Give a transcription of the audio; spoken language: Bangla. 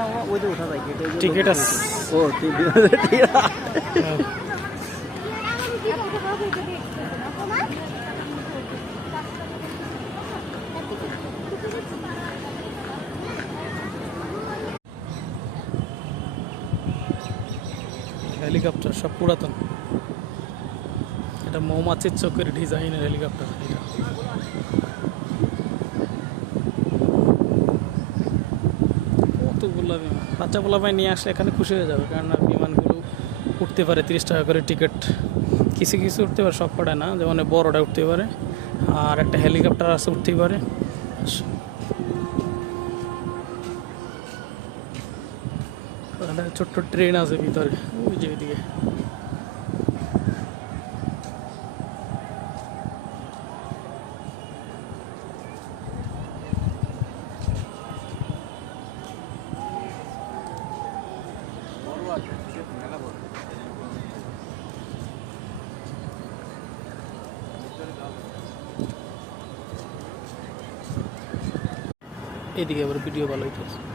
না ওই যে উঠা যায় টিকিট আছে ও ঠিক হেলিকপ্টার সব পুরাতন। এটা মৌমাছির চোখের ডিজাইনের হেলিকপ্টার। এটা কতগুলো বিমান, বাচ্চা পোলাপায় নিয়ে আসলে এখানে খুশি হয়ে যাবে, কারণ বিমানগুলো উঠতে পারে 30 টাকা করে টিকিট। কিছু কিছু উঠতে পারে, সব কটায় না, যেমন বড়টা উঠতে পারে, আর একটা হেলিকপ্টার আছে উঠতেই পারে। ছোট্ট ট্রেন আছে ভিতরে, ওই যে ওইদিকে। এদিকে আবার ভিডিও ভালো হইতেছে।